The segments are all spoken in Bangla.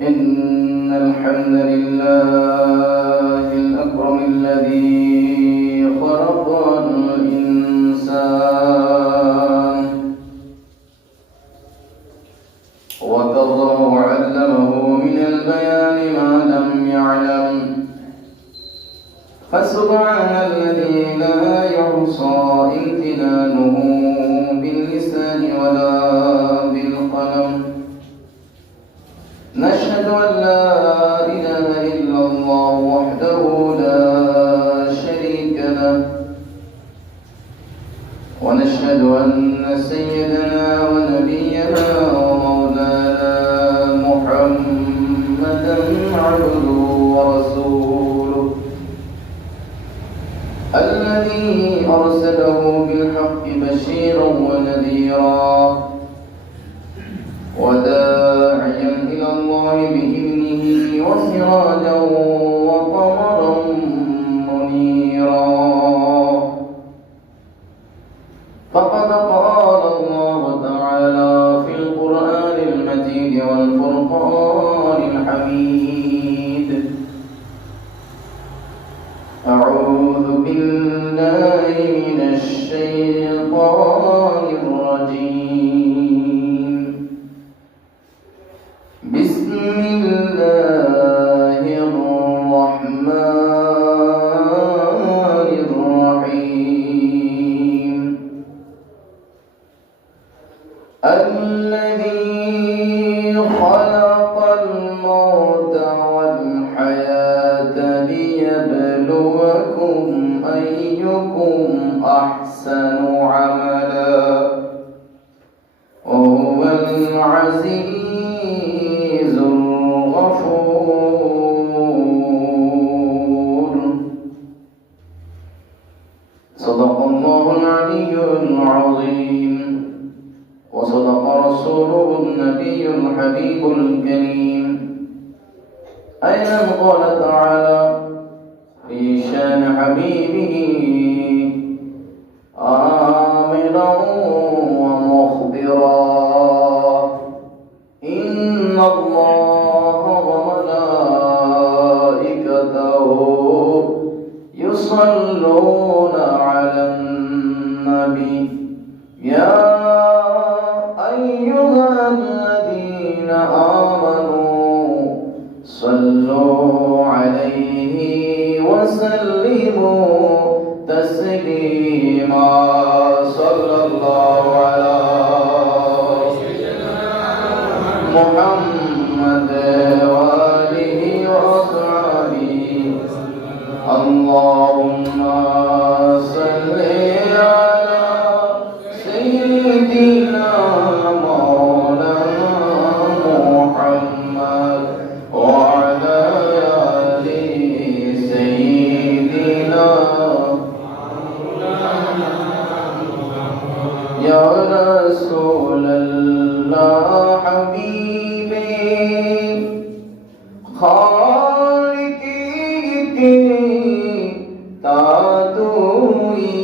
إن الحمد لله الأكرم الذي خلق الإنسان وكرمه وعلمه من البيان ما لم يعلم، فسبحان الذي لا يحصى امتنانه باللسان ولا بالقلم. نشهد أن لا إله إلا الله وحده لا شريك له، ونشهد أن سيدنا ونبينا ومولانا محمدا عبده ورسوله الذي أرسله بالحق بشيرا ونذيرا وداعيا إلى الله بإذنه وسراجا وقمرا منيرا. فقد قال الله تعالى في القرآن المجيد والفرقان الحميد: أعوذ بالله من الشيطان الرجيم. بسم الله الرحمن الرحيم. الذي خلق الموت والحياة ليبلوكم أيكم أحسن عملا وهو العزيز الغفور. صدق الله العلي العظيم، وصدق رسوله النبي الحبيب الكريم. أيضا قال تعالى في شان حبيبه: آمنا ومخبرا إن الله وملائكته يصلون على النبي يا أيها الذين آمنوا صلوا عليه وسلموا تسليما. صلى الله على محمد وآله وأصحابه. اللهم صل على سيدنا مولانا محمد وعلى آل سيدنا يا رسول الله حبيبي خالقي تاتوئی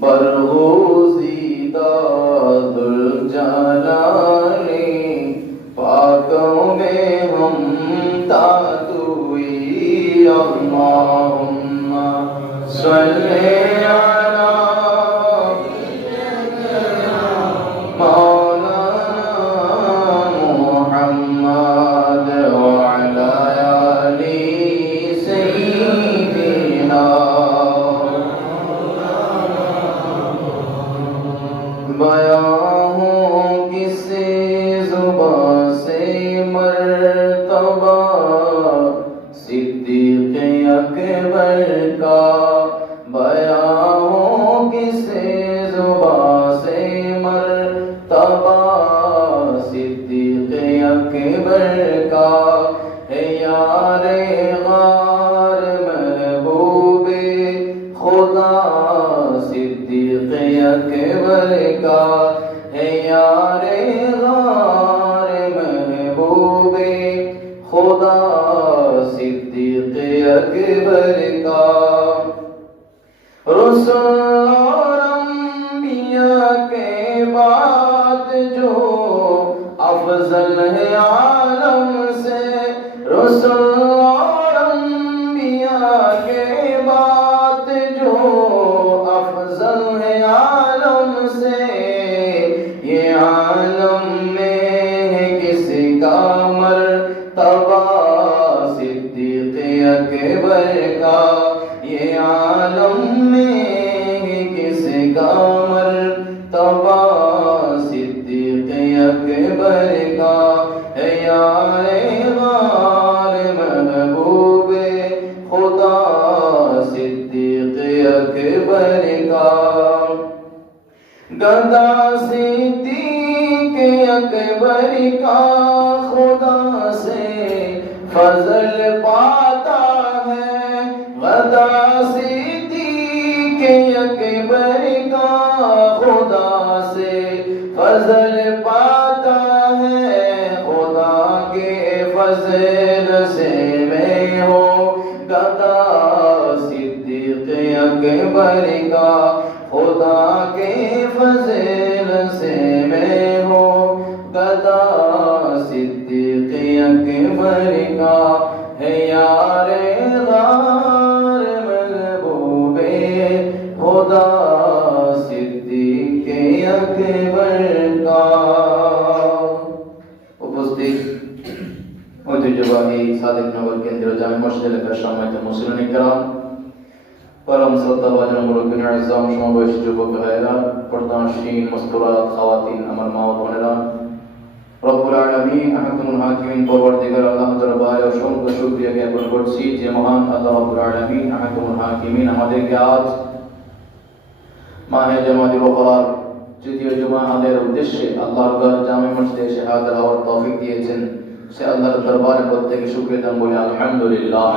برغوزی دادالجلالی پاکوں میں ہم تاتوئی. اللہم صلی علی مولانا محمد وعلى آل سيدنا. بیان ہوں کس زبان سے مرتبہ صدیق اکبر کا. بیان ہوں کس زبان سے مرتبہ صدیق اکبر کا. ہے یار غار محبوب خدا صدیق اکبر کا. ہے یار غار محبوب خدا صدیق اکبر کا. رسول اور انبیاء کے بعد جو अफजल है आलम से रसूल और अंबिया के बाद जो अफजल है आलम से ये आलम में है किसका मर्तबा सिद्दीक़ अकबर का ये आलम में है किसका मर्तबा सिद्दीक़ अकबर का है यारे गार महबूबे खुदा सिद्दीक़ अकबर का गदा सिद्दीक़ अकबर का खुदा से फजल पाता है गदा सिद्दीक़ अकबर का खुदा से फजल पाता है खुदा के फजल से मैं हो गदा सिद्दीक़ अकबर का खुदा के फजल से मैं हो गदा सिद्दीक़ अकबर का है यारे गार महबूबे खुदा सिद्दीक़ अकबर का। उपस्थित ঐতিহ্যবাহী সাদেকনগর কেন্দ্রীয় জামে মসজিদ এলাকার সম্মানিত মুসলিম کرام परम শ্রদ্ধাভাজন মুরব্বিন আযম সমবয়সী যুবক ভাইয়েরা পর্দানশীন মুস্তরাত খাওয়াতিন আমার মা ও বোনেরা রব্বুল আলামিন আহকামুল হাকিমিন পরবর্তীকার আল্লাহ দরবারে অসংখ্য শুকরিয়া জ্ঞাপন করছি যে মহান আল্লাহ রব্বুল আলামিন আহকামুল হাকিমিন আমাদেরকে আজ মাহে জামাতুল ওকরার তৃতীয় জুমা আদায়ের উদ্দেশ্যে আল্লাহর ঘর জামে মসজিদে এসে হাজির হওয়ার তৌফিক দিয়েছেন সে আল্লাহর দরবারে প্রত্যেকে শুকরিয়া দান বলি আলহামদুলিল্লাহ।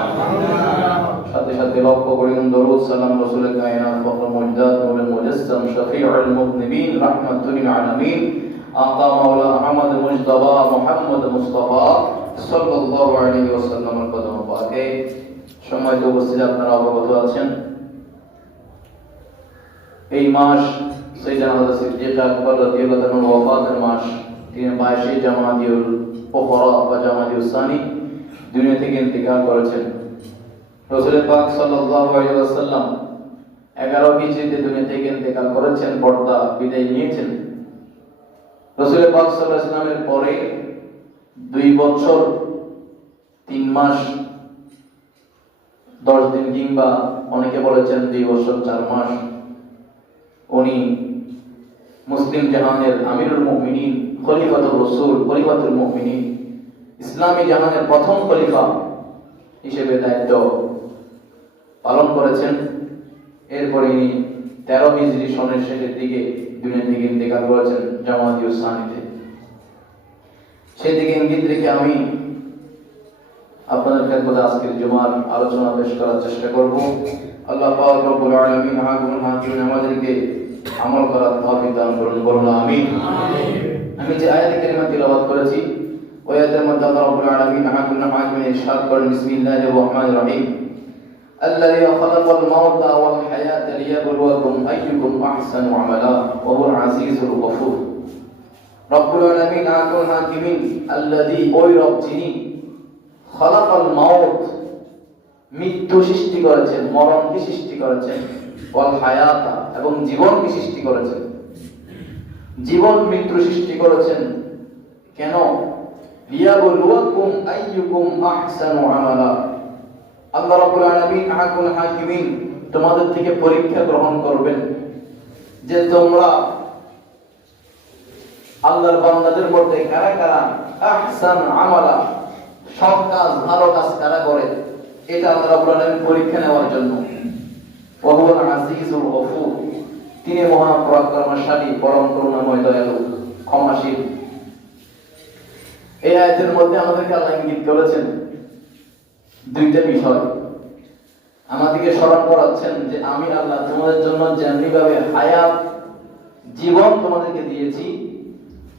সাথে সাথে লক্ষ্য করি দরুদ সালাম রাসূলের কায়নাত ফখর মুজদাদ নূরুল মুজাসসাম শফিউল মুযনিবিন রাহমাতুল লিল আলামিন আকা মাওলা আহমদ মুজতবা মুহাম্মদ মুস্তাফা সাল্লাল্লাহু আলাইহি ওয়াসাল্লামের কদম পাকে সম্মানিত উপস্থিতি আপনারা অবগত আছেন এই মাস সাইয়েদনা হযরত সিদ্দিক আকবর রাদিয়াল্লাহু তাআলার ওয়াফাতের মাস তিনি 22 জামাদিউল উখরা বা জামাদিউস সানি দুনিয়া থেকে ইন্তেকাল করেছেন। রাসূল পাক সাল্লাল্লাহু আলাইহি ওয়াসাল্লাম 11 হিজরিতে দুনিয়া থেকে ইন্তেকাল করেছেন, পর্দা বিদায় নিয়েছেন। রাসূল পাক সাল্লাল্লাহু আলাইহি ওয়াসাল্লামের পরে 2 বছর 3 মাস 10 দিন কিংবা অনেকে বলেছেন 2 বছর 4 মাস উনি মুসলিম জাহানের আমিরুল মুমিনিন খলিফাতুর রাসূল খলিফাতুল মুমিনিন ইসলামী জাহানের প্রথম খলিফা হিসেবে দায়িত্ব পালন করেছেন। এরপরে ইনি 13 হিজরি সনের শেষের দিকে দুনিয়া থেকে ইন্তেকাল করেছেন জামাদিউস সানিতে। সেদিকে ইঙ্গিত রেখে আমি আপনাদের কাছে আজকের জুমার আলোচনা পেশ করার চেষ্টা করব। আল্লাহ পাক রব্বুল আলামিন হাকিমুল হাকিমিন আমাদেরকে আমল করার তৌফিক দান করুন, বলুন আমিন। আমি যে আয়াত কারিমা তিলাওয়াত করেছি ওই আয়াতের মধ্যে আল্লাহ রাব্বুল আলামিন হাকিমুল হাকিমিন ইরশাদ করেন বিসমিল্লাহির রহমানির রহিম الذي خلق الموت والحياة ليبلوكم أيكم أحسن عملا وهو العزيز الغفور। রব্বুল আলামিন হাকিমুল হাকিমিন الذي ওই রব যিনি খলাকাল মাউত মৃত্যু সৃষ্টি করেছেন, মরণকে সৃষ্টি করেছেন, ওয়াল হায়াতা এবং জীবনকে সৃষ্টি করেছেন। জীবন মৃত্যু সৃষ্টি করেছেন কেন? লিয়াবলুয়াকুম আইয়ুকুম আহসানু আমালা। আল্লাহ রাব্বুল আলামিন হাকিমুল হাকিমিন তোমাদের থেকে পরীক্ষা গ্রহণ করবেন যে তোমরা আল্লাহর বান্দাদের মধ্যে কারা কারা আহসান আমালা সৎ কাজ ভালো কাজ কারা করে, এটা আল্লাহ রাব্বুল আলামিন পরীক্ষা নেওয়ার জন্য। ওয়া হুয়াল আজিজুল গফুর, তিনি মহা পরাক্রমশালী, পরম করুণাময়, দয়ালু, ক্ষমাশীল। এই আয়াতের মধ্যে আমাদেরকে আল্লাহ ইঙ্গিত করেছেন দুইটা বিষয়। আমাদেরকে স্মরণ করাচ্ছেন যে আমি আল্লাহ তোমাদের জন্য যেমনিভাবে হায়াত জীবন তোমাদেরকে দিয়েছি,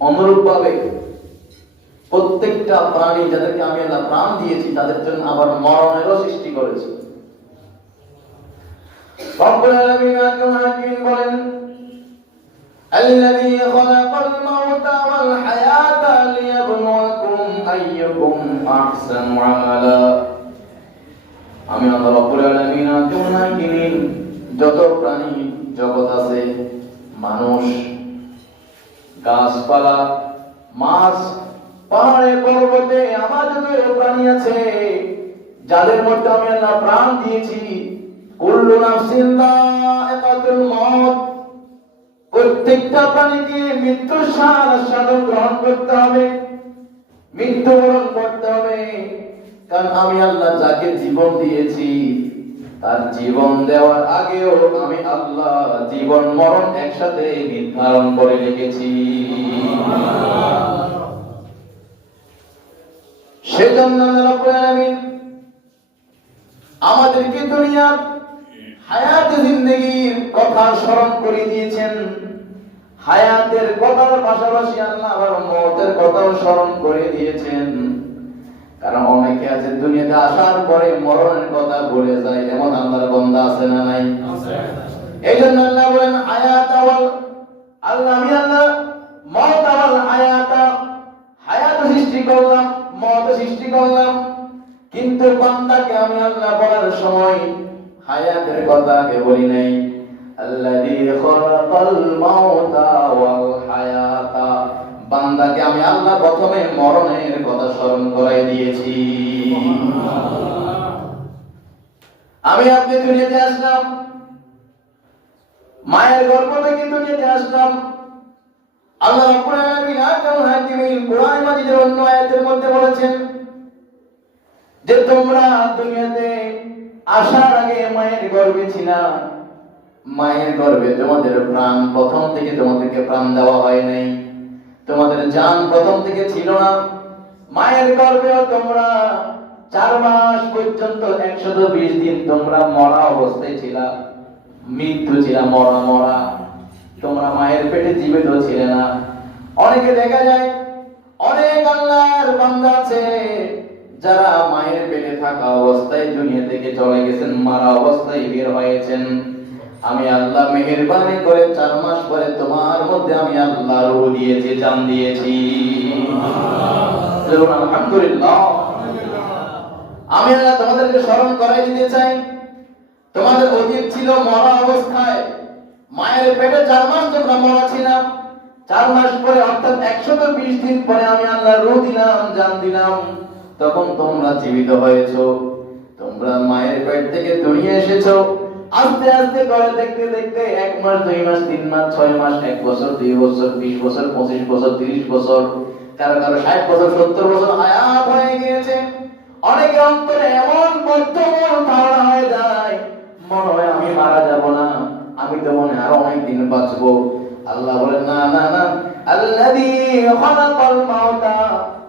অনুরূপভাবে প্রত্যেকটা প্রাণী যাদেরকে আমি আল্লাহ প্রাণ দিয়েছি তাদের জন্য আবার মরণেরও সৃষ্টি করেছি। রব্বুল আলামিন বলেন الذي خلق الموت والحياة ليبلوكم أحسن عملا আমি আল্লাহ রাব্বুল আলামিন আকিমিন যত প্রাণী জগৎ আছে, মানুষ, গাছপালা, মাছ, পাহাড়ে পর্বতে, আমার যত প্রাণী আছে, যাদের মধ্যে আমি আল্লাহ প্রাণ দিয়েছি, কুল্লু নাফসিন যায়িকাতুল মউত, প্রত্যেকটা প্রাণীকে মৃত্যুর স্বাদ গ্রহণ করতে হবে, মৃত্যুবরণ করতে হবে। কারণ আমি আল্লাহ যাকে জীবন দিয়েছি, তার জীবন দেওয়ার আগেও আমি আল্লাহ জীবন মরণ একসাথে নির্ধারণ করে রেখেছি। সেজন্য আল্লাহ রাব্বুল আলামিন আমাদেরকে দুনিয়ার হায়াতে জিন্দেগীর কথা স্মরণ করে দিয়েছেন। হায়াতের কথার পাশাপাশি আল্লাহ আবার মওতের কথাও স্মরণ করে দিয়েছেন। কারণ অনেকে আছে দুনিয়াতে আসার পরে মরণের কথা ভুলে যায়, এমন আল্লাহর বান্দা আছে না নাই? এইজন্য আল্লাহ বলেন হায়াত ওয়াল, আল্লাহ আমি আল্লাহ মওত ওয়াল হায়াতা, হায়াত সৃষ্টি করলাম, মওত সৃষ্টি করলাম, কিন্তু বান্দাকে আমি আল্লাহ বলার সময় হায়াতের কথা কে বলি নাই। আল্লাযী খালাকাল মাউতা ওয়াল হায়াতা, বান্দাকে আমি আল্লাহ প্রথমে মরণের কথা স্মরণ করাই দিয়েছি। আমি আপনি দুনিয়াতে আসলাম, মায়ের গর্ভ থেকে দুনিয়াতে আসলাম। আল্লাহ রাব্বুল আলামিন আকামুল হাকিমিন কোরআন মাজিদের অন্য আয়াতের মধ্যে বলেছেন যে তোমরা দুনিয়াতে আসার আগে মায়ের গর্ভে ছিলা, মায়ের গর্ভে তোমাদের প্রাণ প্রথম থেকে তোমাদেরকে প্রাণ দেওয়া হয় নাই, তোমাদের জান প্রথম থেকে ছিল না। মায়ের গর্ভেও তোমরা 4 মাস পর্যন্ত 120 দিন তোমরা মরা অবস্থায় ছিলা, মৃত্যু ছিল, মরা। তোমরা মায়ের পেটে জীবিত ছিলে না। অনেকে দেখা যায়, অনেক আল্লাহর বান্দা আছে যারা মায়ের পেটে থাকা অবস্থায় দুনিয়া থেকে চলে গেছেন, মারা অবস্থায় বের হয়েছেন। আমি আল্লাহ মেহেরবানি করে 4 মাস পরে তোমার মধ্যে আমি আল্লাহ রূহ দিয়েছি, জান দিয়েছি। আলহামদুলিল্লাহ। আমি আল্লাহ তোমাদেরকে স্মরণ করাই দিতে চাই, তোমাদের অতীত ছিল মরা অবস্থায়, মায়ের পেটে 4 মাস তোমরা মরা ছিলা। 4 মাস পরে অর্থাৎ 120 দিন পরে আমি আল্লাহ রূহ দিলাম, জান দিলাম, তখন তোমরা জীবিত হয়েছো। তোমরা মায়ের পেট থেকে দুনিয়া এসেছো। আস্তে আস্তে করে দেখতে দেখতে 1 মাস, 2 মাস, 3 মাস, 6 মাস, 1 বছর, 2 বছর, 20 বছর, 25 বছর, 30 বছর, কারো 60 বছর, 70 বছর হায়াত হয়ে গিয়েছে। অনেকে অন্তরে এমন বদ্ধমূল ধারণা হয়ে যায়, মনে হয় আমি মারা যাব না, আমি তো মনে আরো অনেক দিন বাঁচবো। আল্লাহ বলেন না না না, আল্লাযী খালাকাল মাউতা,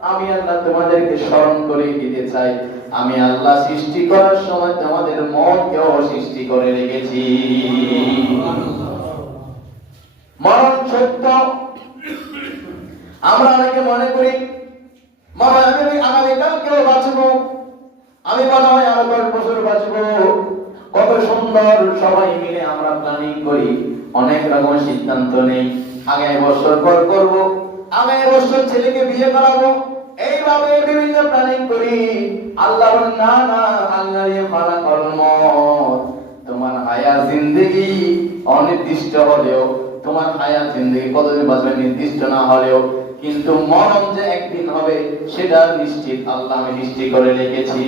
আমি আল্লাহ তোমাদেরকে স্মরণ করে দিতে চাই, আমি আল্লাহ সৃষ্টি করার সময় তোমাদের মওতকেও সৃষ্টি করে রেখেছি। মরণ সত্য। আমরা অনেকে মনে করি মনে হয় আমি আগামীকালকেও বাঁচবো, আমি মনে হয় আরো 10 বছর বাঁচবো। কত সুন্দর সবাই মিলে আমরা প্ল্যানিং করি, অনেক রকম সিদ্ধান্ত নেই, আগামী বছর পর করব, আগামী বছর ছেলেকে বিয়ে করাবো, এইভাবে বিভিন্ন প্ল্যানিং করি। আল্লাহ বলেন না না, আল্লাহ খালাকাল মউত, তোমার হায়াত জিন্দেগি অনির্দিষ্ট হলেও, তোমার হায়াত জিন্দেগি কতদিন বাঁচবে নির্দিষ্ট না হলেও, কিন্তু মরণ যে একদিন হবে সেটা নিশ্চিত, আল্লাহ আমি নিশ্চিত করে রেখেছি।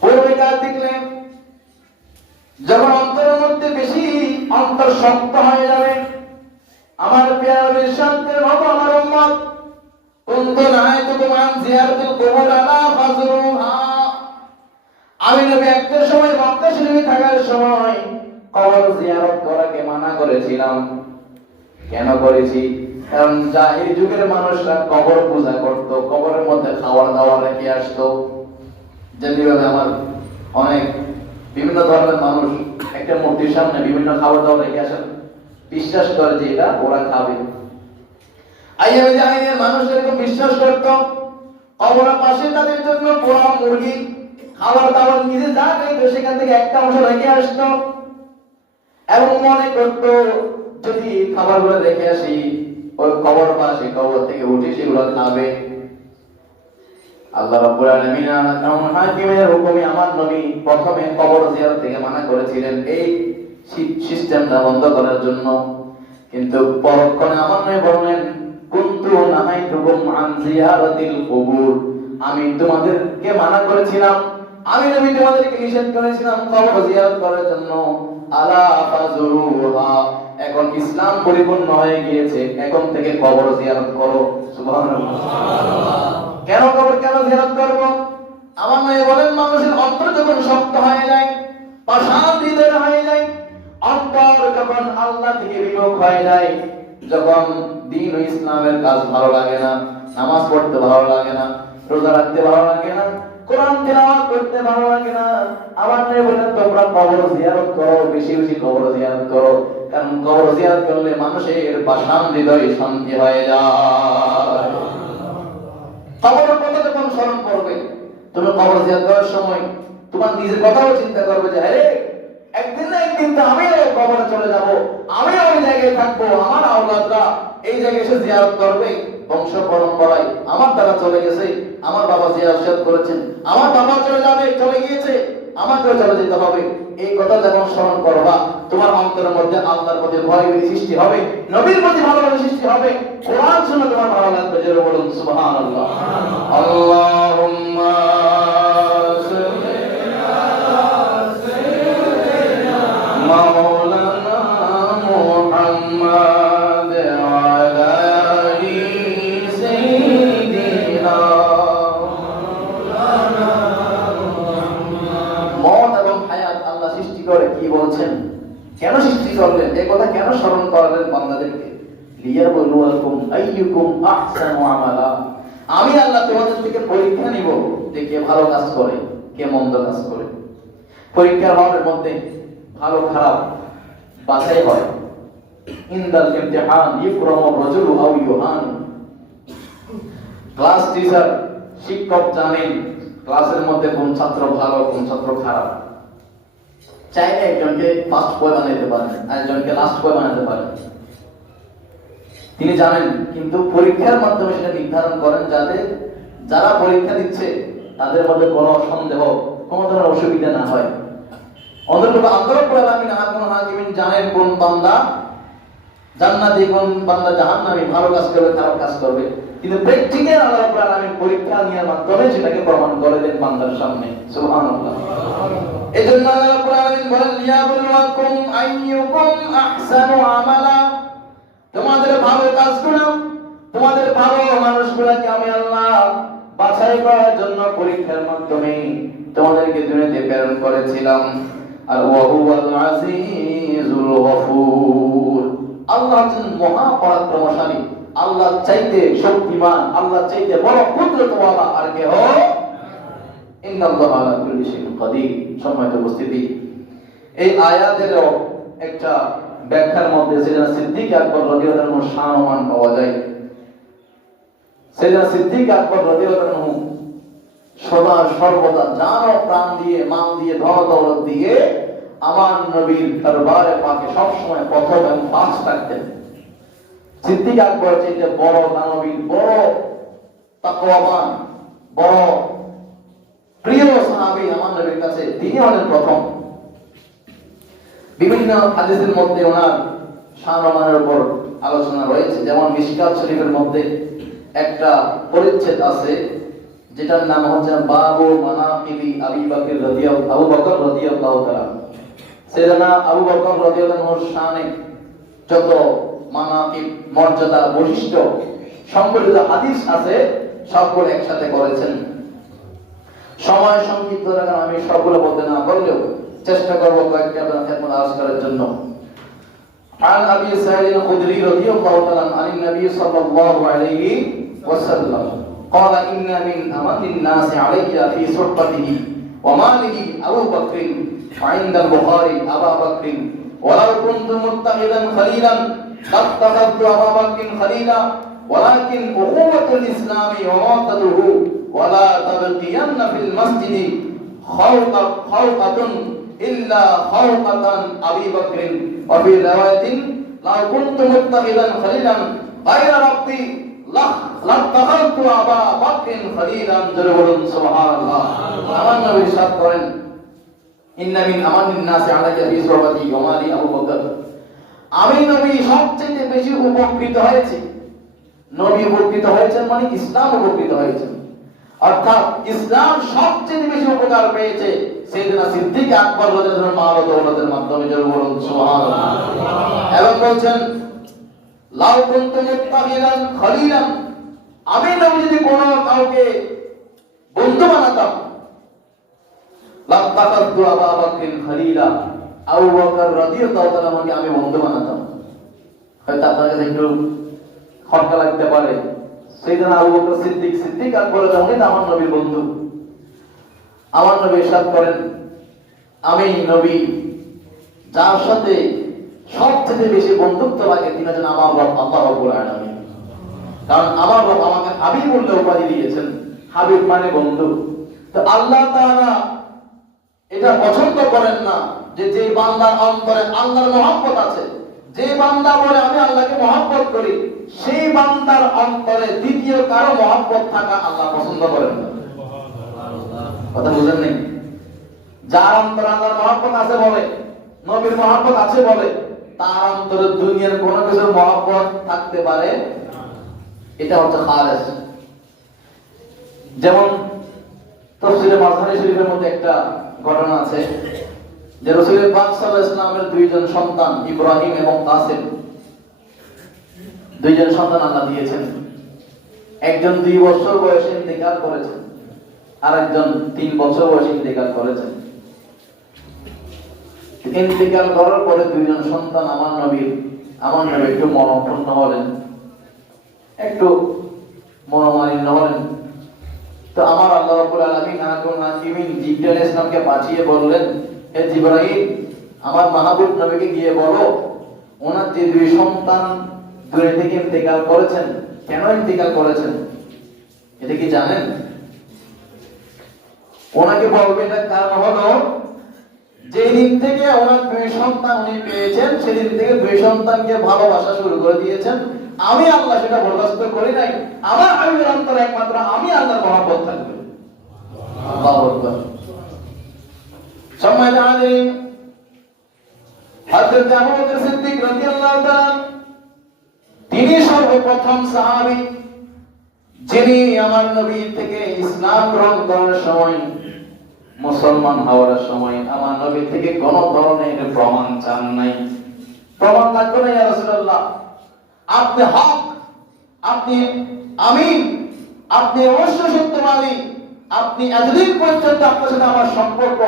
পূর্বেকার দেখলে যখন অন্তরের মধ্যে বেশি অন্তর শক্ত হয়ে যাবে, আমার প্রিয় বিশ্বাসের মতো আমার উম্মত কুনতু নাহাইতুকুম আন জিয়ারাতিল কুবুর আলা ফাজরুহা, আমি নবী একটা সময় মক্কা শরীফে থাকার সময় কবর জিয়ারত করাকে মানা করেছিলাম। কেন করেছি? কারণ জাহিলি যুগের মানুষরা কবর পূজা করত, কবরের মধ্যে খাবার দাবার রেখে আসতো। যেভাবে আমার অনেক বিভিন্ন ধরনের মানুষ একটা মূর্তির সামনে বিভিন্ন খাবার দাবার রেখে আসেন, বিশ্বাস করে যে এটা ওরা খাবে। আইয়ামে জাহিলিয়ার মানুষ এরকম বিশ্বাস করত, কবরের পাশে তাদের জন্য পোড়া মুরগি, খাবার দাবার নিজে যা খাইত সেখান থেকে একটা অংশ রেখে আসতো এবং মনে করত যদি খাবারগুলো রেখে আসি ওই কবর পাশে কবর থেকে উঠে সেগুলো খাবে। আল্লাহ রাব্বুল আলামিন হাকিমের হুকুমে আমার নবী প্রথমে কবর জিয়ারত থেকে মানা করেছিলেন এই সিস্টেমটা বন্ধ করার জন্য, কিন্তু পরক্ষণে আমার নবী বললেন কুনতু নাহাইতুকুম আন জিয়ারাতিল কুবুর, আমি তোমাদেরকে মানা করেছিলাম, আমি নবী তোমাদেরকে নিষেধ করেছিলাম কবর জিয়ারত করার জন্য, আলা ফাজুরুহা, এখন ইসলাম পরিপূর্ণ হয়ে গিয়েছে, এখন থেকে কবর জিয়ারত করো। সুবহানাল্লাহ। কেন কবর কেন জিয়ারত করব? আমার নবী বলেন মানুষের অন্তর যখন শক্ত হয়ে যায়, পাষাণ হৃদয় হয়ে যায়, অন্তর যখন আল্লাহ থেকে বিমুখ হয়ে যায়, যখন দ্বীন ও ইসলামের কাজ ভালো লাগে না, নামাজ পড়তে ভালো লাগে না, রোজা রাখতে ভালো লাগে না, কোরআন তিলাওয়াত করতে ভালো লাগে না, আমার নবী বলেন তোমরা কবর জিয়ারত করো, বেশি বেশি কবর জিয়ারত করো, কারণ কবর জিয়ারত করলে মানুষের পাষাণ হৃদয় শান্তি হয়ে যায়। কবরের কথা যখন স্মরণ করবে, তুমি কবর জিয়ারত করার সময় তোমার নিজের কথাও চিন্তা করবে যে আরে একদিন না একদিন তো আমিও কবরে চলে যাব, আমিও ওই জায়গায় থাকবো, আমার আওলাদরা এই জায়গায় এসে জিয়ারত করবে, বংশ পরম্পরায় আমার দ্বারা চলে গেছে, আমার বাবা জিয়ারত করেছেন, আমার বাবা চলে যাবে, চলে গিয়েছে, আমাকেও চলে যেতে হবে, এই কথা যখন স্মরণ করবা তোমার অন্তরের মধ্যে আল্লাহর প্রতি ভয় ভীতি সৃষ্টি হবে, নবীর প্রতি ভালোবাসা সৃষ্টি হবে, কোরআন শুনে তোমার ভালো লাগবে। জোরে বলুন সুবহানাল্লাহ। আল্লাহুম্মা মাওলানা মুহাম্মদ ওয়া আলি সাইয়্যিদিনা মাওলানা মুহাম্মদ। মওত এবং হায়াত আল্লাহ সৃষ্টি করে কি বলছেন, কেন সৃষ্টি করলেন, এই কথা কেন স্মরণ করালেন বান্দাদেরকে? লিয়াবলুয়াকুম আইয়ুকুম আহসানু আমালা, আমি আল্লাহ তোমাদের থেকে পরীক্ষা নিব যে কে ভালো কাজ করে, কে মন্দ কাজ করে। পরীক্ষার হলের মধ্যে ভালো খারাপ বাছাই হয়। ইনদাল ইমতিহান ইকরামু রাজুলু আও ইউহান। ক্লাস টিচার শিক্ষক জানেন ক্লাসের মধ্যে কোন ছাত্র ভালো কোন ছাত্র খারাপ, চাইলে একজনকে ফার্স্ট বয় বানাতে পারেন, একজনকে লাস্ট বয় বানাতে পারেন, তিনি জানেন, কিন্তু পরীক্ষার মাধ্যমে সেটা নির্ধারণ করেন যাতে যারা পরীক্ষা দিচ্ছে তাদের মধ্যে কোনো সন্দেহ, কোনো ধরনের অসুবিধা না হয়। অন্তত আল্লাহ রাব্বুল আলামিন হাকিমিন জানেন কোন বান্দা জান্নাতি, কোন বান্দা জাহান্নামী, ভালো কাজ করবে খারাপ কাজ করবে, কিন্তু প্র্যাকটিক্যাল আল্লাহ রাব্বুল আলামিন পরীক্ষা নেওয়ার মাধ্যমে সেটাকে প্রমাণ করে দেন বান্দার সামনে। সুবহানাল্লাহ। এজন্য আল্লাহ রাব্বুল আলামিন বলেন লিয়াবলুয়াকুম আইয়ুকুম আহসানু আমালা, তোমাদের ভালো কাজগুলো, তোমাদের ভালো মানুষগুলোকে আমি আল্লাহ বাছাই করার জন্য পরীক্ষার মাধ্যমে তোমাদেরকে দুনিয়াতে প্রেরণ করেছিলাম। আর ওয়াহুয়াল আজিজুল গফুর, আল্লাহ হচ্ছেন মহা পরাক্রমশালী, আল্লাহ চাইতে শক্তিমান, আল্লাহ চাইতে বড় কুদরতওয়ালা আর কেহ। ইন্নাল্লাহা আলা কুল্লি শাইইন কাদির। সম্মানিত উপস্থিতি, এই আয়াতের একটা ব্যাখ্যার মধ্যে সাইয়েদনা সিদ্দিক আকবর রাদিয়াল্লাহু আনহু শান ও মান পাওয়া যায়। সাইয়েদনা সিদ্দিক আকবর রাদিয়াল্লাহু আনহু সদা সর্বদা জান ও প্রাণ দিয়ে, মান দিয়ে, ধন দৌলত দিয়ে আমার নবীর দরবারে পাকে সব সময় প্রথম এবং ফার্স্ট থাকতেন। সিদ্দিক আকবর চাইতে বড় দানবীর, বড় তাকওয়াবান, বড় প্রিয় সাহাবী আমার নবীর কাছে তিনি হলেন প্রথম। বিভিন্ন হাদিসের মধ্যে ওনার শান ও মানের উপর আলোচনা রয়েছে, যেমন মিশকাত শরীফের মধ্যে একটা পরিচ্ছেদ আছে যেটার নাম হচ্ছে বাবু মানাকিবি আবু বকর রাদিয়াল্লাহু তাআলা। সাইয়েদনা আবু বকর রাদিয়াল্লাহু আনহুর শানে যত মানাকিব, মর্যাদা, বৈশিষ্ট্য সম্বলিত হাদিস আছে সবগুলো একসাথে করেছেন। সময় সংক্ষিপ্ত রাখার আমি সবগুলো বলতে না পারলেও চেষ্টা করব কয়েকটি আপনাদের খেদমত আরজ করার জন্য। عن أبي سعيد الخدري رضي الله تعالى عن النبي صلى الله عليه وسلم قال إن من أمن الناس علي في صحبته وماله أبو بكر وعند البخاري أبا بكر ولو كنت متخذا خليلا لاتخذت أبا بكر خليلا ولكن أخوة الإسلام وموتته ولا تبقين في المسجد خوقة إلا خوقة أبي بكر وفي رواية لو كنت متخذا خليلا গায়রা রাব্বি লাত্তাখাযতু আবা বকরিন খলিলান। জোরে বলুন সুবহানাল্লাহ। আমার নবী ইরশাদ করেন, ইন্না মিন আমানিন নাসি আলাইয়া ফি সুহবাতি ওয়া মালি আবু বকর। আমি নবী সবচেয়ে বেশি উপকৃত হয়েছি। নবী উপকৃত হয়েছেন মানে ইসলাম উপকৃত হয়েছে, অর্থাৎ ইসলাম সবচেয়ে বেশি উপকার পেয়েছে সাইয়েদনা সিদ্দিক আকবর রাদিয়াল্লাহু আনহু মাল ও দৌলতের মাধ্যমে। জোরে বলুন সুবহানাল্লাহ। এবং বলছেন, লাউ কুনতু মুত্তাখিলান খলিলান, আমি নবী যদি কোনো কাউকে বন্ধু বানাতাম, লাত্তাখাযতু আবা বকরিন খলিলা, আবু বকর রাদিয়াল্লাহু তাআলা আমাকে আমি বন্ধু বানাতাম। হয়তো আপনার কাছে একটু খটকা লাগতে পারে, সাইয়েদনা আবু বকর সিদ্দিক আকবর উনি আমার নবীর বন্ধু। আমার নবী ইরশাদ করেন, আমি নবী যার সাথে সবচেয়ে বেশি বন্ধুত্ব লাগে তিনি হচ্ছেন আমার রব আল্লাহ রাব্বুল আলামিন। কারণ আমার রব আমাকে হাবিব বলে উপাধি দিয়েছেন, হাবিব মানে বন্ধু। তো আল্লাহ তাআলা এটা পছন্দ করেন না যে যে বান্দার অন্তরে আল্লাহর মহব্বত আছে, যে বান্দা বলে আমি আল্লাহকে মহব্বত করি, সেই বান্দার অন্তরে দ্বিতীয় কারো মহব্বত থাকা আল্লাহ পছন্দ করেন না। কথা বুঝেন নাই? যার অন্তরে আল্লাহর মহব্বত আছে বলে, নবীর মহব্বত আছে বলে, তার অন্তরে দুনিয়ার কোনো কিছুর মহব্বত থাকতে পারে, এটা হচ্ছে খালেস। যেমন তাফসীরে মাযহারি শরীফের মধ্যে একটা ঘটনা আছে যে রাসূল পাক সাল্লাল্লাহু আলাইহি ওয়াসাল্লামের দুইজন সন্তান ইব্রাহিম এবং কাসেম, দুইজন সন্তান আল্লাহ দিয়েছেন। একজন 2 বছর বয়সে ইন্তেকাল করেছেন, আরেকজন 3 বছর বয়সে ইন্তেকাল করেছেন। ইন্তেকাল করার পরে দুইজন সন্তান আমার নবী একটু মনঃক্ষুণ্ণ হলেন, একটু মনোমালিন্য হলেন। তো আমার আল্লাহ রাব্বুল আলামিন জিবরাইল আলাইহিস সালামকে পাঠিয়ে বললেন, হে জিবরাইল, আমার মাহবুব নবীকে গিয়ে বলো ওনার যে 2 সন্তান দুনিয়া থেকে ইন্তেকাল করেছেন, কেন ইন্তেকাল করেছেন এটা কি জানেন? ওনাকে বলবে এটা কারণ হলো যেদিন থেকে ওনার 2 সন্তান উনি পেয়েছেন সেদিন থেকে 2 সন্তানকে ভালোবাসা শুরু করে দিয়েছেন। আমি আল্লাহ সেটা বরদাস্ত করি নাই। আমার হাবিবের অন্তরে একমাত্র আমি আল্লাহর মহব্বত থাকবে। আল্লাহু আকবার। সম্মানিত হাজিরিন, হযরত আবু বকর সিদ্দিক রাদিয়াল্লাহু তাআলা তিনি সর্বপ্রথম সাহাবী যিনি আমার নবী থেকে ইসলাম গ্রহণ করার সময়, মুসলমান হওয়ার সময় আমার নবী থেকে কোন ধরনের প্রমাণ চান নাই। প্রমাণ লাগবে না ইয়া রাসূলুল্লাহ, আপনি হক, আপনি আমিন, আপনি অবশ্য সত্যবাদী, আপনি এতদিন পর্যন্ত আপনার সাথে আমার সম্পর্ক,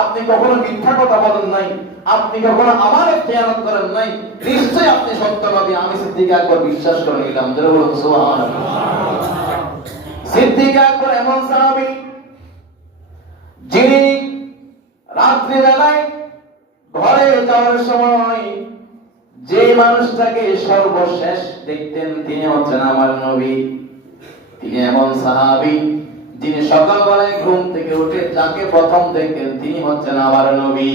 আপনি কখনো মিথ্যা কথা বলেন নাই, আপনি কখনো আমার খেয়ানত করেন নাই, নিশ্চয়ই আপনি সত্যবাদী। আমি সিদ্দিক আকবর বিশ্বাস করে নিলাম। যারা বলুন সুবহানাল্লাহ। সিদ্দিক আকবর এমন সাহাবী যিনি রাত্রি বেলায় ঘরে যাওয়ার সময় যে মানুষটাকে সর্বশেষ দেখতেন তিনি হচ্ছেন আমার নবী। তিনি এমন সাহাবী যিনি সকালবেলায় ঘুম থেকে উঠে যাকে প্রথম দেখতেন তিনি হচ্ছেন আমার নবী।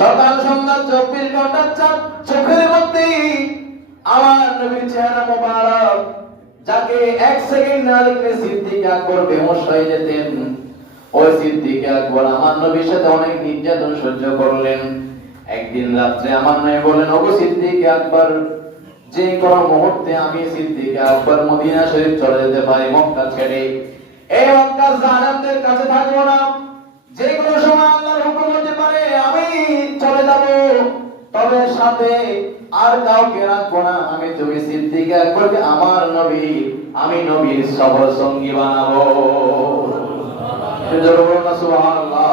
সকাল সন্ধ্যা 24 ঘন্টা চোখের মধ্যে আমার নবীর চেহারা মোবারক, যাকে 1 সেকেন্ড না দেখলে সিদ্দিক আকবর বেহুশ হয়ে যেতেন। ওই সিদ্দিক আকবর আমার নবীর সাথে অনেক নির্যাতন সহ্য করলেন। একদিন রাত্রে আমার নবী বলেন, ওগো সিদ্দিক আকবর, যে কোনো মুহূর্তে আমি সিদ্দিক আকবর মদিনা শরীফ চলে যেতে পারি মক্কা ছেড়ে, এই মক্কা জালেমদের কাছে থাকবো না, যে কোনো সময় আল্লাহর হুকুম হতে পারে আমি চলে যাব, তবে সাথে আর কাউকে রাখবো না। আমি তুমি সিদ্দিক আকবরকে আমার নবী, আমি নবীর সফর সঙ্গী বানাবো। সুবহানাল্লাহ।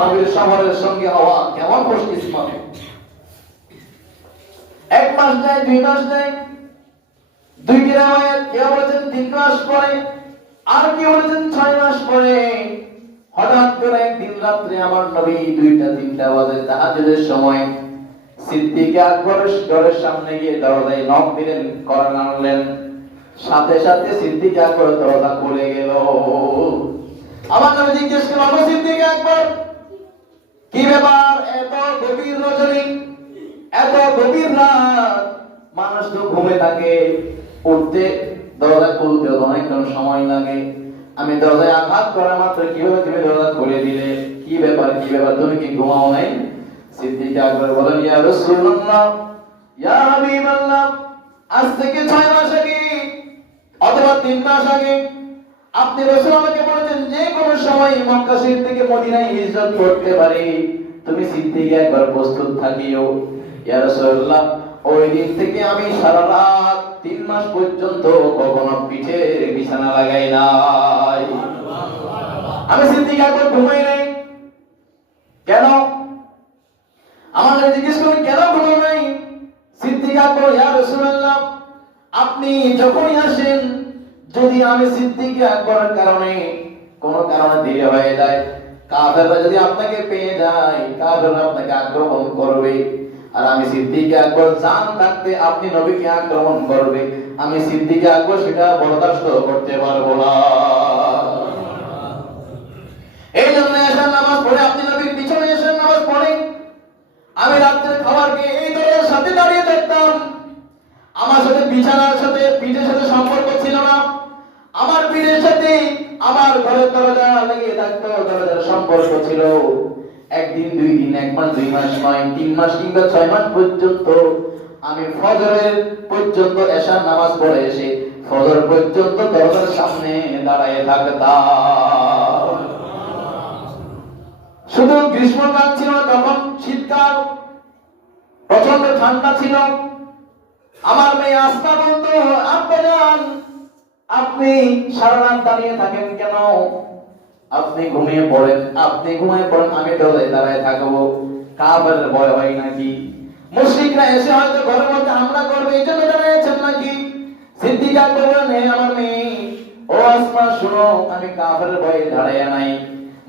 নবীর সফরের সঙ্গী হওয়া কেমন খুশকিসমত। 1 মাস যায়, 2 মাস যায়, 2টি রাওয়ায়াত কেউ বলেছেন 3 মাস পরে, আর কেউ বলেছেন 6 মাস পরে। হঠাৎ করে একদিন রাত্রে আমার নবী 2টা-3টা বাজে তাহাজ্জুদের সময় সিদ্দিক আকবরের ঘরের সামনে গিয়ে দরজায় নক দিলেন, কড়া নাড়লেন, সাথে সাথে সিদ্দিক আকবর দরজা খুলে গেল। আমার নবী জিজ্ঞেস করলেন, ওগো সিদ্দিক আকবর, কি ব্যাপার এত গভীর রজনী এত গভীর রাত, মানুষ তো ঘুমে থাকে, উঠতে দরজা খুলতে অনেকক্ষণ সময় লাগে। আমি দরজায় আঘাত করা মাত্র কিভাবে তুমি দরজা খুলে দিলে? কি ব্যাপার, কি ব্যাপার, তুমি কি ঘুমাও নাই? সিদ্দিক আকবর বলেন, ইয়া রাসূলুল্লাহ, ইয়া হাবিবাল্লাহ, আজ থেকে 6 মাস আগে অথবা 3 মাস আগে আপনি রাসূল আমাকে বলেছেন যে কোনো সময় মক্কা শরীফ থেকে মদিনায় হিজরত করতে পারি, তুমি সিদ্দিক একবার প্রস্তুত থাকিও। ইয়া রাসূলুল্লাহ, ওই দিন থেকে আমি সারা রাত 3 মাস পর্যন্ত কখনো পিঠে বিছানা লাগাই নাই। আমি সিদ্দিক একবার ঘুমাই নাই। কেন? আমার নবী জিজ্ঞেস করেন, কেন ঘুমাই নাই? সিদ্দিক আকবর, ইয়া রাসূলুল্লাহ, আপনি যখনই আসেন, যদি আমি সিদ্দিক আকবরের কারণে কোন কারণে দেরি হয়ে যায়, কাফেররা যদি আপনাকে পেয়ে যায়, কাফেররা আপনাকে আক্রমণ করবে। আর আমি সিদ্দিক আকবর জান থাকতে আপনি নবীকে আক্রমণ করবে, আমি সিদ্দিক আকবর সেটা বরদাস্ত করতে পারবো না। এই জন্য এশার নামাজ পড়ে আপনি নবীর পিছনে এশার নামাজ পড়ে আমি রাত্রে খাবার খেয়ে এই দরজার সাথে দাঁড়িয়ে থাকতাম। আমার সাথে বিছানার সাথে পিঠের সাথে সম্পর্ক ছিল না, আমার পিঠের সাথে আমার ঘরের দরজা লেগে থাকতো, দরজার সম্পর্ক ছিল। একদিন, 2 দিন, 1 মাস, 2 মাস নয়, 3 মাস কিংবা 6 মাস পর্যন্ত আমি ফজরের পর্যন্ত এশার নামাজ পড়ে এসে ফজর পর্যন্ত দরজার সামনে দাঁড়িয়ে থাকতাম। শুধু গ্রীষ্মকাল ছিল না, তখন শীতকাল, প্রচন্ড ঠান্ডা ছিল। আমার মেয়ে আসমা বলতো, আব্বা জান, আপনি সারা রাত দাঁড়িয়ে থাকেন কেন? আপনি ঘুমিয়ে পড়েন, আপনি ঘুমিয়ে পড়েন, আমি দরজায় দাঁড়ায় থাকবো। কাফেরের ভয় হয় নাকি? মুশরিকরা এসে হয়তো ঘরের মধ্যে হামলা করবে, এই জন্য দাঁড়িয়েছেন নাকি? সিদ্দিক আকবর বলেন, হে আমার মেয়ে, ও আসমা শুনো, আমি কাফেরের ভয়ে দাঁড়িয়ে নাই,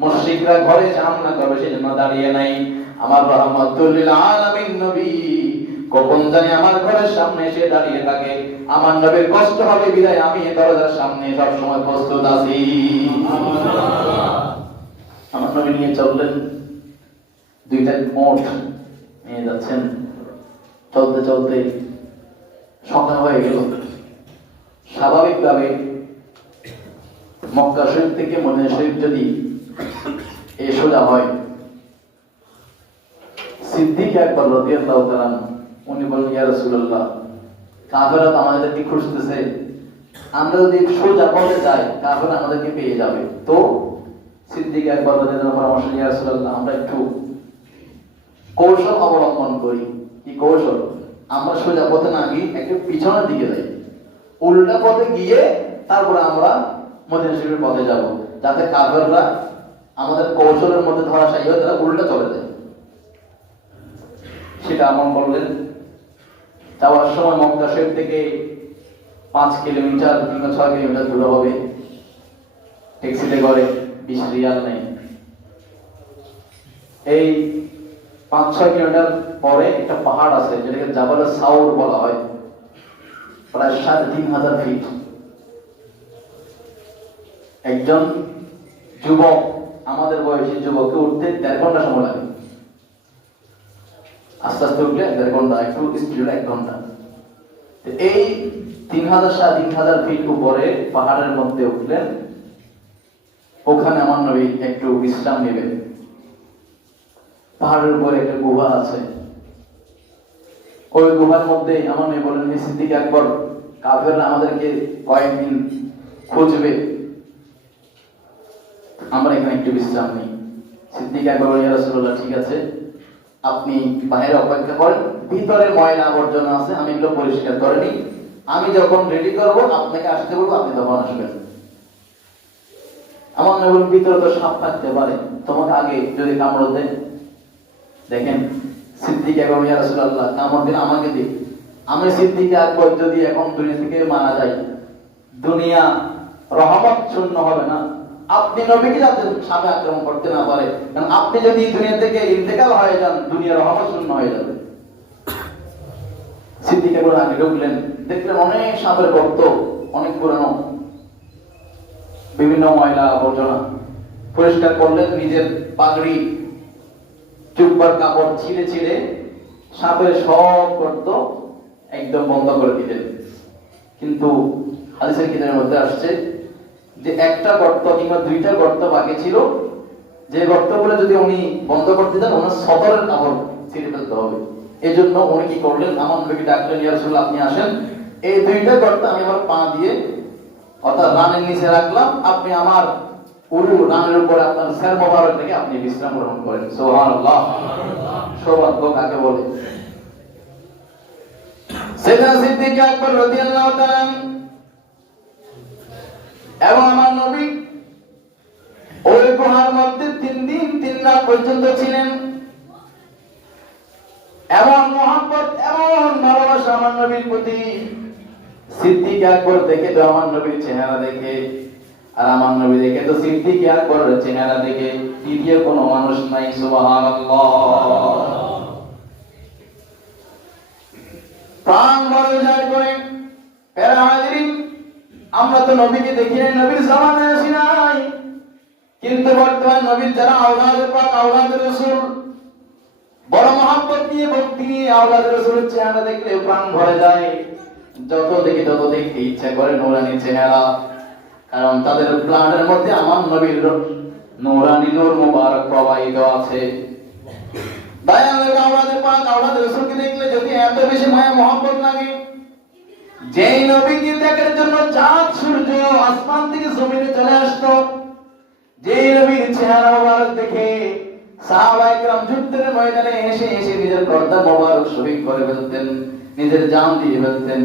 মুশরিকরা ঘরে হামলা করবে সেজন্য দাঁড়িয়ে নাই। আমার রাহমাতুল লিল আলামিন নবী কখন জানি আমার ঘরের সামনে এসে দাঁড়িয়ে থাকে, আমার নবীর কষ্ট হবে বিধায় আমি দরজার সামনে সব সময় প্রস্তুত আছি। আমার নবী নিয়ে চললেন, 2টা মোট নিয়ে যাচ্ছেন। চলতে চলতে সন্ধ্যা হয়ে গেল। স্বাভাবিকভাবে মক্কা শরীফ থেকে মদিনা শরীফ যদি এই সোজা হয়, সিদ্দিক আকবর রাদিয়াল্লাহু তাআলা উনি বলেন, ইয়া রাসূলুল্লাহ, কাফেররা তো আমাদেরকে খুঁজতেছে, আমরা যদি সোজা পথে যাই কাফেররা আমাদেরকে পেয়ে যাবে। তো সিদ্দিক আকবর রাদিয়াল্লাহু পরামর্শ, ইয়া রাসূলুল্লাহ, আমরা একটু কৌশল অবলম্বন করি। কি কৌশল? আমরা সোজা পথে না গিয়ে একটু পিছনের দিকে যাই, উল্টা পথে গিয়ে তারপরে আমরা মদিনা শরীফের পথে যাব, যাতে কাফেররা আমাদের কৌশলের মধ্যে ধরাশায়ী হয়ে তারা উল্টা চলে যায়। সেটা আমল করলেন। যাওয়ার সময় মক্কা শরীফ থেকে 5 কিলোমিটার কিংবা 6 কিলোমিটার দূরে হবে, ট্যাক্সিতে করে 20 রিয়াল নেই। এই 5-6 কিলোমিটার পরে একটা পাহাড় আছে যেটাকে জাবালে সাউর বলা হয়, প্রায় 3,500 ফিট। একজন যুবক, আমাদের বয়সী যুবককে উঠতে 1.5 ঘন্টা সময় লাগে। আস্তে আস্তে উঠলে 1.5 ঘন্টা, একটু স্পিডে 1 ঘন্টা। এই 3,000 ফিট উপরে পাহাড়ের মধ্যে উঠলেন। ওখানে আমার নবী একটু বিশ্রাম নেবেন। পাহাড়ের উপরে একটা গুহা আছে, ওই গুহার মধ্যে আমার নবী বলেন, হে সিদ্দিক আকবর, কাফেররা আমাদেরকে কয়েকদিন খুঁজবে, আমরা এখানে একটু বিশ্রাম নিই। সিদ্দিক আকবর বলেন, ইয়া রাসূলুল্লাহ, ঠিক আছে, আপনি বাইরে অপেক্ষা করেন, ভিতরে ময়লা আবর্জনা আছে, আমি এগুলো পরিষ্কার করে নিই, আমি যখন রেডি করবো আপনাকে আসতে বলবো, আপনি তখন আসবেন। আমার নবী বলেন, ভিতরে তো সাপ থাকতে পারে, তোমাকে আগে যদি কামড় দেয়। দেখেন সিদ্দিক আকবর, ইয়া রাসূলুল্লাহ, কামড় দিন আমাকে দিন, আমি সিদ্দিক আকবর যদি এখন দুনিয়া থেকে মারা যাই, দুনিয়া রহমত শূন্য হবে না। আপনি নবীকে যাতে সামনে আক্রমণ করতে না পারে, কারণ আপনি যদি দুনিয়া থেকে ইন্তেকাল হয়ে যান, দুনিয়া রহমত শূন্য হয়ে যাবে। সিদ্দিক আকবর আগে ঢুকলেন, দেখলেন অনেক সাপের গর্ত, অনেক পুরানো, বিভিন্ন ময়লা আবর্জনা পরিষ্কার করলেন। নিজের পাগড়ি জুব্বার কাপড় ছিঁড়ে ছিঁড়ে সাপের সব গর্ত একদম বন্ধ করে দিলেন। কিন্তু হাদিসের কিতাবের মধ্যে আসছে যে একটা গর্ত কিংবা দুইটা গর্ত বাকি ছিল, যে গর্তগুলো যদি উনি বন্ধ করতে দেন ওনার সদরের কাপড় ছিঁড়ে ফেলতে হবে। এই জন্য উনি কি করলেন, আমার নবীকে ডাকলেন, ইয়া রাসূলুল্লাহ আপনি আসেন, এই দুইটা গর্ত আমি আমার পা দিয়ে অর্থাৎ রানের নিচে রাখলাম, আপনি আমার পুরো রানের উপরে আপনার সের মোবারক থেকে আপনি বিশ্রাম গ্রহণ করেন। সুবহানাল্লাহ। সৌভাগ্য কাকে বলে? সাইয়েদনা সিদ্দিক আকবর রাদিয়াল্লাহু তাআলা এবং আমার নবী ওই গুহার মধ্যে 3 দিন 3 রাত পর্যন্ত ছিলেন। এমন মহব্বত, এমন ভালোবাসা আমার নবীর প্রতি। সিদ্দিক আকবর দেখে তো আমার নবীর চেহারা দেখে, আর আমার নবী দেখে তো সিদ্দিক আকবরের চেহারা দেখে দ্বিতীয় কোনো মানুষ নাই। সুবহানাল্লাহ। প্রাণ ভরে যায় করে প্যারা হাজিরিন, আমরা তো নবীকে দেখি নাই, নবীর জামানায় আসি নাই, কিন্তু বর্তমান নবীর যারা আওলাদে পাক, আওলাদে রাসূল, বড় মহব্বত নিয়ে ভক্তি নিয়ে আওলাদে রাসূলের চেহারা দেখলে প্রাণ ভরে যায়। যত দেখতে ইচ্ছা করে নূরানি চেহারা, কারণ তাদের প্রাণের মধ্যে আমার নবীর নূরানি নূর মুবারক প্রবাহিত আছে। দয়ালের আওলাদে পাক, আওলাদে রাসূলকে দেখলে যদি এত বেশি মায়া মহব্বত লাগে, যেই নবীকে দেখার জন্য চাঁদ সূর্য আসমান থেকে জমিনে চলে আসতো, যেই নবীর চেহারা মুবারক দেখে সাহাবায়ে কেরাম যুদ্ধের ময়দানে এসে নিজের গর্দান মুবারক শহীদ করে ফেলতেন, নিজের জান দিয়ে ফেলতেন,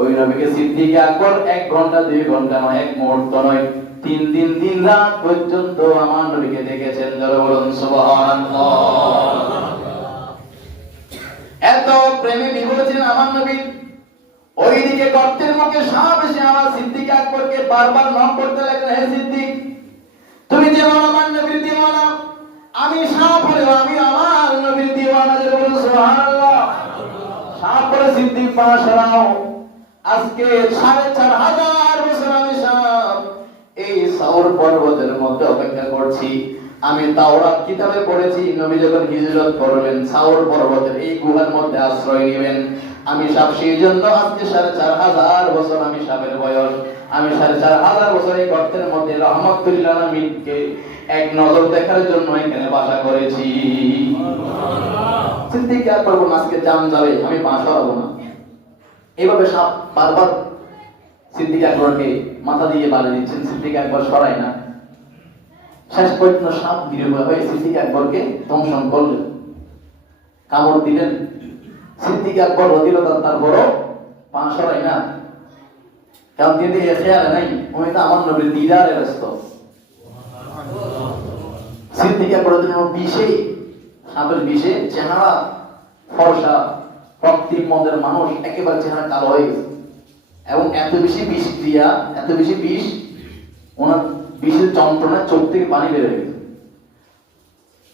ওই নবীকে সিদ্দিক আকবর 1 ঘন্টা 2 ঘন্টা নয়, 1 মুহূর্ত নয়, 3 দিন 3 রাত পর্যন্ত আমার নবীকে দেখেছেন। যারা বলুন সুবহানাল্লাহ। এত প্রেমে বিভোর ছিলেন আমার নবী। ওইদিকে গর্তের মুখে সাপ এসে আমার সিদ্দিক আকবরকে বারবার নক করতে লাগলেন, হে সিদ্দিক, তুমি যেমন আমার নবীর দিওয়ানা, আমি সাপ হলেও আমি আমার নবীর দিওয়ানা। যারা বলুন সুবহানাল্লাহ। সাপ বলে, সিদ্দিক পা সরাও, আজকে 4500 বছর আমি সাপ এই সাউর পর্বতের মধ্যে অপেক্ষা করছি। আমি তাওরাত কিতাবে পড়েছি, নবী যখন হিজরত করবেন সাউর পর্বতের এই গুহার মধ্যে আশ্রয় নেবেন। আমি সাপ সেই জন্য আজকে 4500 বছর আমি সাপের বয়স, আমি 4500 বছর এই গর্তের মধ্যে রহমতুল আলামিনকে এক নজর দেখার জন্য এখানে বাসা করেছি। সিদ্দিক আকবর বলেন, আজকে জান যাবে, আমি পা সরাবো না। এইভাবে সাপ বারবার সিদ্দিক আকবরকে মাথা দিয়ে বাড়ি দিচ্ছেন, সিদ্দিক আকবর সরায় না। শেষ পর্যন্ত সাপ দৃঢ় হয়ে সিদ্দিক আকবরকে দংশন করলেন, কামড় দিলেন। সিদ্দিক আকবর রাদিয়াল্লাহু তাআলা তার বড় পা সরায় না, কারণ তিনি খেয়াল নাই, উনি তো আমার নবীর দিদারে ব্যস্ত। সিদ্দিক আকবর বিষে, সাপের বিষে চেহারা ফর্সা প্রকৃতির মধ্যে মানুষ একেবারে চেহারা কালো হয়ে গেছে, এবং এত বেশি বিষ দিয়া, এত বেশি বিষ, ওনার বিষের যন্ত্রণা চোখ থেকে পানি বের হয়ে গেছে।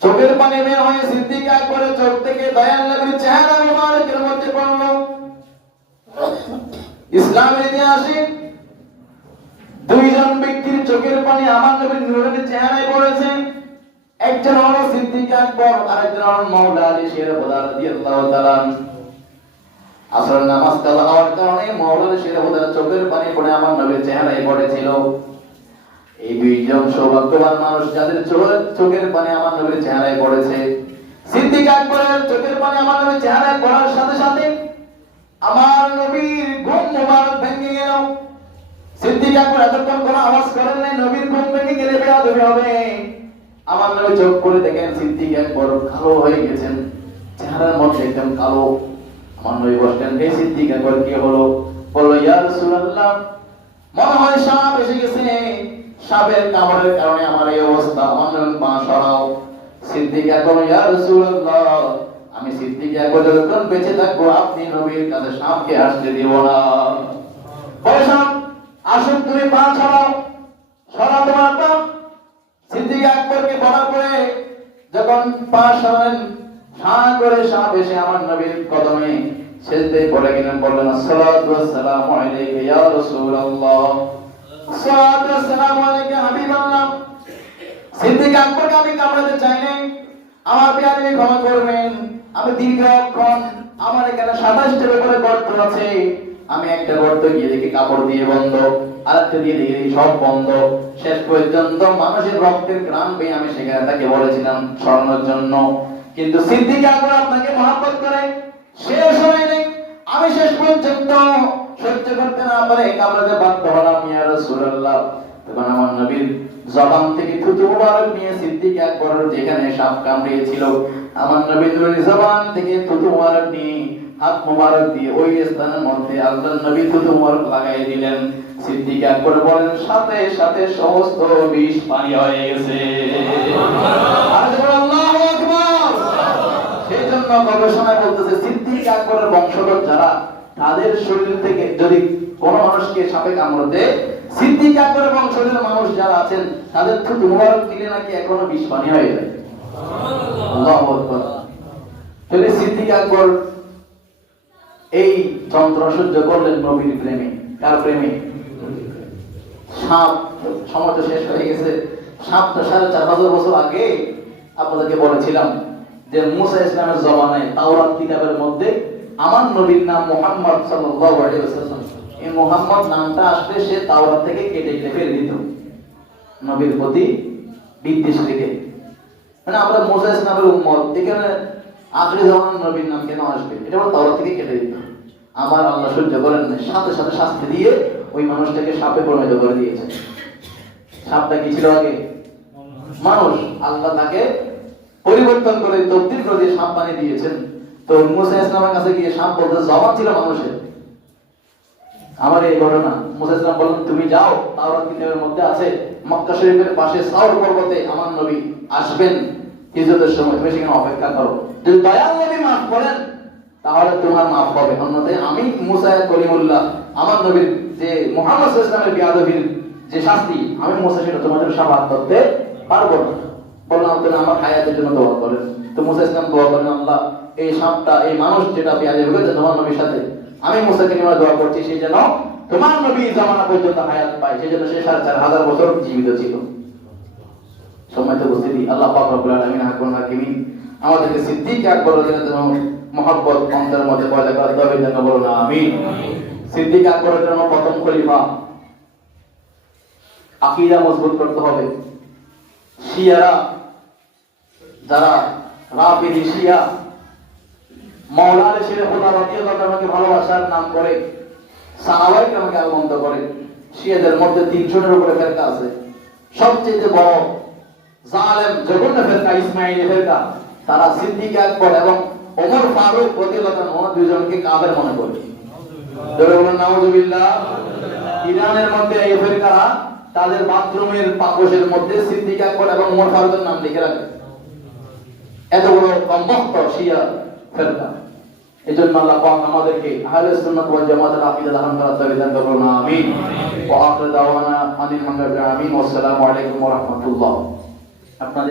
চোখের পানি বের হয়ে সিদ্দিক আকবরের চোখ থেকে দয়াল নবীর চেহারা মুবারকের মধ্যে পড়ল। ইসলামের ইতিহাসে 2 জন ব্যক্তির চোখের পানি আমার নবীর নূরানি চেহারায় পড়েছে। একজন হলো সিদ্দিক আকবর, আরেকজন হলো মাওলা আলী শের খোদা রাদিয়াল্লাহু তাআলা। আসরের নামাজ কাজা হওয়ার কারণে মাওলা আলী শের খোদার চোখের পানি পড়ে আমার নবীর চেহারায় পড়েছিল। এই 2 জন সৌভাগ্যবান মানুষ যাদের চোখের পানি আমার নবীর চেহারায় পড়েছে। সিদ্দিক আকবরের চোখের পানি আমার নবীর চেহারায় পড়ার সাথে সাথে আমার নবীর ঘুম মুবারক ভেঙে গেল। সিদ্দিক আকবর এতক্ষণ কোনো আওয়াজ করেন নাই, নবীর ঘুম ভেঙে গেলে বেয়াদবি হবে। আমার নবী চোখ করে দেখেন সিদ্দিক আকবর কালো হয়ে গেছেন, চেহারার মধ্যে একদম কালো। আমার নবী বললেন, হে সিদ্দিক আকবর কি হলো? বলল, ইয়া রাসূলুল্লাহ, মনে হয় সাপ এসে গেছে, সাপের কামড়ের কারণে আমার এই অবস্থা, আমার নবী পা সরাও। সিদ্দিক আকবর, ইয়া রাসূলুল্লাহ, আমি সিদ্দিক আকবর যতক্ষণ বেঁচে থাকবো আপনি নবীর কাছে সাপকে আসতে দিব না। বলে, সাপ আসুন, তুমি পা সরাও, সরাও তোমার পা। সিদ্দিক আকবরকে বলার পরে যখন পা সরালেন, সাঁ করে সাপ এসে আমার নবীর কদমে সেজদায় পড়ে গেলেন, বললেন, আসসালাতু ওয়াসসালামু আলাইকা ইয়া রাসূলুল্লাহ, আসসালাতু ওয়াসসালামু আলাইকা হাবিবাল্লাহ। সিদ্দিক আকবরকে আমি কামড়াতে চাই নাই, আমার পেয়ারে ক্ষমা করবেন, আমি দীর্ঘক্ষণ আমার এখানে 27টার উপরে গর্ত আছে, আমি একটা গর্ত গিয়ে দেখি কাপড় দিয়ে বন্ধ, আরেকটা দিয়ে দেখি সব বন্ধ। শেষ পর্যন্ত মানুষের রক্তের ঘ্রাণ পেয়ে আমি সেখানে তাকে বলেছিলাম সরানোর জন্য, কিন্তু সিদ্দিক আকবর আপনাকে মহব্বত করে শেষ হয় নাই। আমি শেষ পর্যন্ত সহ্য করতে না পারে কামড়াতে বাধ্য হলাম, ইয়া রাসূলুল্লাহ। তখন আমার নবীর জবান থেকে থুতু মুবারক নিয়ে সিদ্দিক আকবরের যেখানে সাপ কামড়িয়েছিল, আমার নবীর জবান থেকে থুতু মুবারক নিয়ে হাত মুবারক দিয়ে ওই স্থানের মধ্যে আল্লাহর নবী থুতু মুবারক লাগাই দিলেন। সিদ্দিক আকবর বলেন সাথে সাথে সমস্ত বিষ পানি হয়ে গেছে। আল্লাহু আকবার। সেই জন্য গবেষণায় বলতেছে সিদ্দিক আকবরের বংশধর যারা, তাদের শরীর থেকে যদি কোন মানুষকে সাপে কামড় দেয়, সিদ্দিক আকবরের বংশধর মানুষ যারা আছেন তাদের থুতু মুবারক দিলে নাকি এখনো বিষ পানি হয়ে যায়। আল্লাহু আকবার। তাহলে সিদ্দিক আকবর এই যন্ত্র সহ্য করলেন নবীর প্রেমে। কার প্রেমে? সাপ। সময় তো শেষ হয়ে গেছে। সাপটা 4500 বছর আগে আপনাদেরকে বলেছিলাম যে মুসা ইসলামের জমানায় তাওরাত কিতাবের মধ্যে আমার নবীর নাম মুহাম্মদ সাল্লাল্লাহু আলাইহি ওয়াসাল্লাম, এই মুহাম্মদ নামটা আসলে সে তাওরাত থেকে কেটে কেটে ফেলে দিত নবীর প্রতি বিদ্বেষ রেখে। মানে আমরা মুসা ইসলামের উম্মত, এখানে আখিরি জামানার নবীর নাম কেন আসবে, এটা আমরা তাওরাত থেকে কেটে দিত। আমার আল্লাহ সহ্য করেন না, সাথে সাথে শাস্তি দিয়ে ওই মানুষটাকে সাপে পরিণত করে দিয়েছে। সাপটা কি ছিল আগে? মানুষ। আল্লাহ তাকে পরিবর্তন করে তবদীল করে দিয়ে সাপ বানিয়ে দিয়েছেন। তো মুসা ইসলামের কাছে গিয়ে সাপ বলতে জবান ছিল মানুষের। আমার এই ঘটনা, মুসা ইসলাম বললেন তুমি যাও, তাওরাত কিতাবের মধ্যে আছে মক্কা শরীফের পাশে সাউর পর্বতে আমার নবী আসবেন হিজরতের সময়, তুমি সেখানে অপেক্ষা করো। যদি দয়াল নবী মাফ করেন তাহলে তোমার মাফ হবে, অন্যথায় আমি মুসা কলিমুল্লাহ আমার নবীর যে মুহাম্মদ সাল্লাল্লাহু আলাইহি ওয়াসাল্লামের বিয়াদবির যে শাস্তি, আমি মুসা সেটা তোমাদের শাফাআত করতে পারবো না। বললাম তাহলে আমার হায়াতের জন্য দোয়া করেন। তো মুসা ইসলাম দোয়া করেন, আল্লাহ এই সাপটা, এই মানুষ যেটা বিয়াদবি করেছে তোমার নবীর সাথে, আমি মুসাকে নিয়ে দোয়া করছি সেই যেন তোমার নবী জামানা পর্যন্ত হায়াত পায়, সেই জন্য সে 4500 বছর জীবিত ছিল। সম্মানিত উপস্থিতি, আল্লাহ পাক রব্বুল আলামিন হাকুল হাকিমিন আমাদেরকে সিদ্দিক আকবর রাদিয়াল্লাহু আনহু মহব্বত অন্তরের মধ্যে পয়দা করার তৌফিক দান করুন, আমিন। সিদ্দিক আকবরের জন্য প্রথম খলিফা, আকীদা মজবুত করতে হবে। শিয়ারা যারা রাফিদি শিয়া মাওলা আলী শের খোদা রাদিয়াল্লাহু তাআলাকে ভালোবাসার নাম করে সাহাবায়ে কেরামকে অবমাননা করে, শিয়াদের মধ্যে 300 এর উপরে ফিরকা আছে। সবচেয়ে বড় জালেম জঘন্য ফিরকা ইসমাইলি ফিরকা, তারা সিদ্দিক আকবর এবং ওমর ফারুক রাদিয়াল্লাহু তাআলা দুইজনকে কাফের মনে করে। জোরে বলুন নাউযুবিল্লাহ। ইরানের মধ্যে এই ফিরকারা তাদের বাথরুমের পাপোশের মধ্যে সিদ্দিক আকবর এবং ওমর ফারুকের নাম লিখে রাখে। এত বড় কমবক্ত শিয়া ফিরকা। এজন্য আল্লাহ পাক আমাদেরকে আহলে সুন্নাত ওয়াল জামাতের আকীদা দান করার তৌফিক দান করুন, আমিন। ওয়া আখিরু দাওয়ানা আনিল হামদুলিল্লাহি, আমিন। ওয়া আসসালামু আলাইকুম ওয়া রাহমাতুল্লাহ। আপনাদের